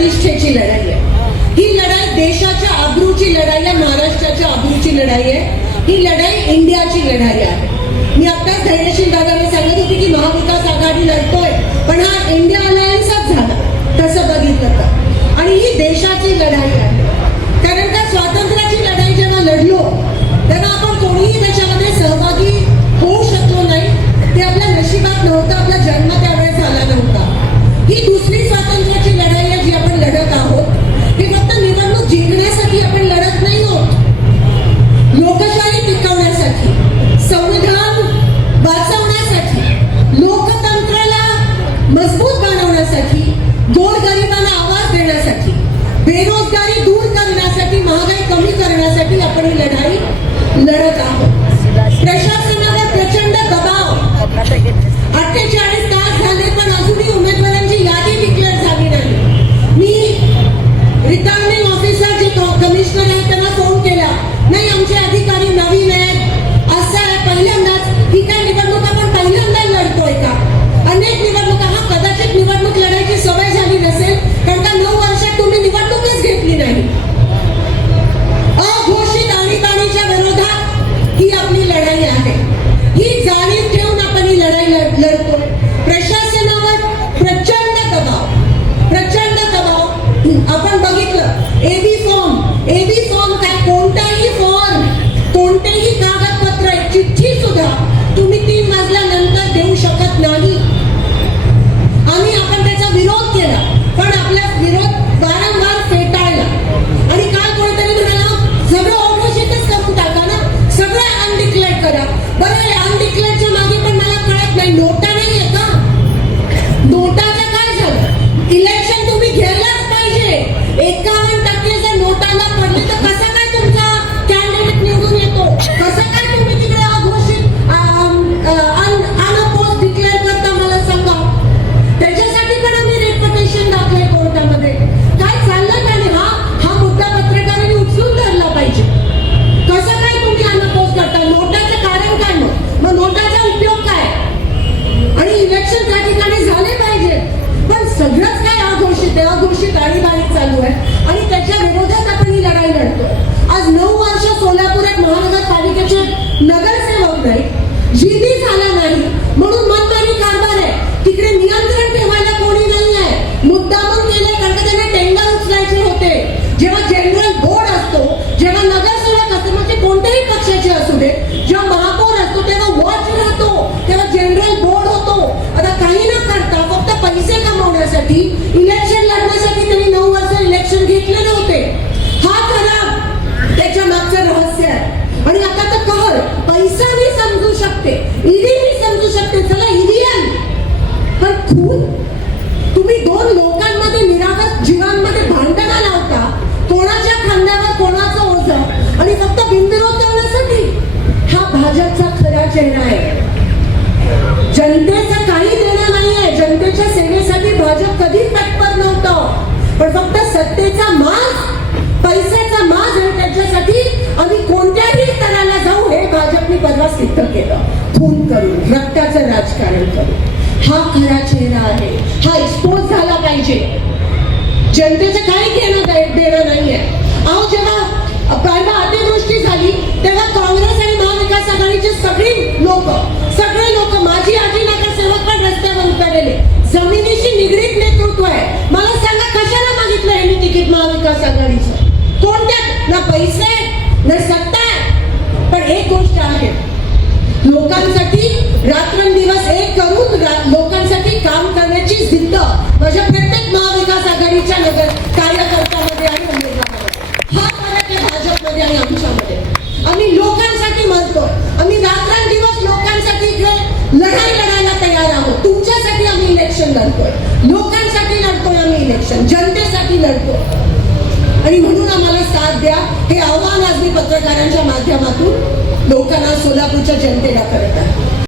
प्रतिष्ठेची लढाई आहे. ही लढाई देशाच्या अब्रूची लढाई आहे, महाराष्ट्राच्या अब्रूची लढाई आहे. ही लढाई इंडियाची लढाई आहे. मी आताच धैर्यशील दादाने सांगत होती की महाविकास आघाडी लढतोय, पण हा इंडिया अलायन्सच झाला तसं बघितलं तर. आणि ही देशाची लढाई आहे. कारण का स्वातंत्र्याची लढाई जेव्हा लढलो तेव्हा आपण कोणीही त्याच्यामध्ये सहभागी होऊ शकलो नाही. ते आपल्या नशिबात नव्हतं, आपला जन्म त्यावेळेस झाला नव्हता. ही दुसरी स्वातंत्र्याची लढाई आहे जी आपण लढत आहोत. ही फक्त निवडणूक जिंकण्यासाठी आपण लढत नाही आहोत. लोकशाही टिकवण्यासाठी, संविधान वाचवण्यासाठी, लोकतंत्राला मजबूत बनवण्यासाठी, गोरगरिबांना आवाज देण्यासाठी, बेरोजगारी दूर करण्यासाठी, महागाई कमी करण्यासाठी आपण ही लढाई लढत आहोत. प्रशासनावर प्रचंड दबाव, 48 तास झाले पण अजूनही उमेदवारांची यादी डिक्लेअर झाली नाही. मी रिटर्निंग ऑफिसर जे कमिशनर आहेत त्यांना फोन केला, नाही आमचे अधिकारी नवीन आहेत, असं आहे, पहिल्यांदाच ही काय निवडणूक आपण पहिल्यांदा लढतोय का? अनेक निवडणुका, हा कदाचित निवडणूक लढायची सवय झाली नसेल, कारण का 9 वर्षात तुम्ही निवडणूकच घेतली नाही. अघोषित आणीबाणीच्या विरोधात ही आपली लढाई आहे. ही जाणीव ठेवून आपण ही लढाई लढतोय. प्रशासनावर प्रचंड दबाव. आपण बघितलं एबी फॉर्म काय, कोणताही फॉर्म, कोणतेही कागदपत्र, चिठ्ठी सुद्धा तुम्ही 3 वाजल्यानंतर देऊ शकत नाही. आणि आपण त्याचा विरोध केला, पण आपला विरोध वारंवार फेटाळला. आणि काल कोणीतरी म्हणाला सगळं अघोषितच करून टाका ना, सगळं अनडिक्लेअर करा. बरं, अनडिक्लेअरच्या मागे पण मला कळत नाही, नोटा नाही आहे का? नोटाचं काय झालं? इलेक्शन तुम्ही घ्यायलाच पाहिजे. 51% जर नोटाला पडली तर कसा काय तुमचा कॅन्डिडेट निवडून येतो? कसं काय तुम्ही तिकडे अघोषित अनअपोज डिक्लेअर करता मला सांगा. त्याच्यासाठी पण आम्ही रेपुटेशन दाखले कोर्टामध्ये. काय चाललं का नाही? हा मुद्दा पत्रकारांनी उचलून धरला पाहिजे. कसं काय तुम्ही अनअपोज करता? नोटाचं कारण काय? मग नोटाचा उपयोग काय? आणि इलेक्शन त्या ठिकाणी झाले पाहिजे, पण सगळंच काय अघोषित आहे, अघोषित आणीबाणी चालू आहे आणि त्याच्या विरोधात आपण ही लढाई लढतो. आज 9 वर्ष सोलापुरात महानगरपालिकेचे नगरसेवक नाही, जीबी झाला नाही म्हणून मनमानी कारभार आहे. तिकडे नियंत्रण ठेवायला कोणी नाही आहे. मुद्दामून केले कारण त्यांना टेंडर उचलायचे होते. जेव्हा जनरल बोर्ड असतो, जेव्हा नगरसेवक असते, मग ते कोणत्याही पक्षाचे असू दे, जेव्हा महापौर असतो तेव्हा वॉच राहतो, तेव्हा जनरल बोर्ड होतो. आता काही न करता फक्त पैसे कमवण्यासाठी, इलेक्शन लढण्यासाठी त्यांनी 9 वर्ष इलेक्शन घेतले नव्हते. हा खरा त्याच्या मागचं रहस्य आहे. आणि आता तर कहर पैसा मी समजू शकते, ईडी मी समजू शकते, चला ईव्हीएम, पण खून, तुम्ही 2 लोकांमध्ये निरागस जीवांमध्ये भांडणं लावता, कोणाच्या खांद्यावर कोणाचं ओझं, आणि फक्त बिनविरोध करण्यासाठी. हा भाजपचा खरा चेहरा आहे. जनतेचं काही देणं नाहीये. जनतेच्या सेवेसाठी भाजप कधीच तत्पर नव्हतं, पण फक्त सत्तेचा माज, पैशाचा माज, आणि त्याच्यासाठी आम्ही कोणत्याही स्तराला जाऊ हे भाजपने परवा सिद्ध केलं. खून करून, रक्ताचं राजकारण करून. हा खरा चेहरा आहे. हा एक्सपोज झाला पाहिजे. जनतेचं काही घेणं देणं नाहीये. अहो, जेव्हा परवा अतिवृष्टी झाली तेव्हा काँग्रेस आणि महाविकास आघाडीचे सगळे लोक माझी आजी नगरसेवक पण रस्त्यावर उतरलेले. जमिनीशी निगडीत नेतृत्व आहे. मला सांगा कशाला मागितलं यांनी तिकीट महाविकास आघाडीचं? कोणत्या? ना पैसे ना सत्ता. पण एक गोष्ट आहे, लोकांसाठी रात्रंदिवस एक करून लोकांसाठी काम करण्याची जिद्द माझ्या प्रत्येक महाविकास आघाडीच्या कार्यकर्त्यामध्ये आणि उमेदवारांमध्ये. हा फरक आहे भाजपमध्ये आणि आमच्यामध्ये. आम्ही लोकांसाठी मरतो. आम्ही रात्रंदिवस लोकांसाठी लढाई लढायला तयार आहोत. तुमच्यासाठी आम्ही इलेक्शन लढतोय, लोकांसाठी लढतोय आम्ही इलेक्शन, जनतेसाठी लढतोय. आणि म्हणून आम्हाला साथ द्या, हे आव्हान आज मी पत्रकारांच्या माध्यमातून लोकांना, सोलापूरच्या जनतेला करत आहे.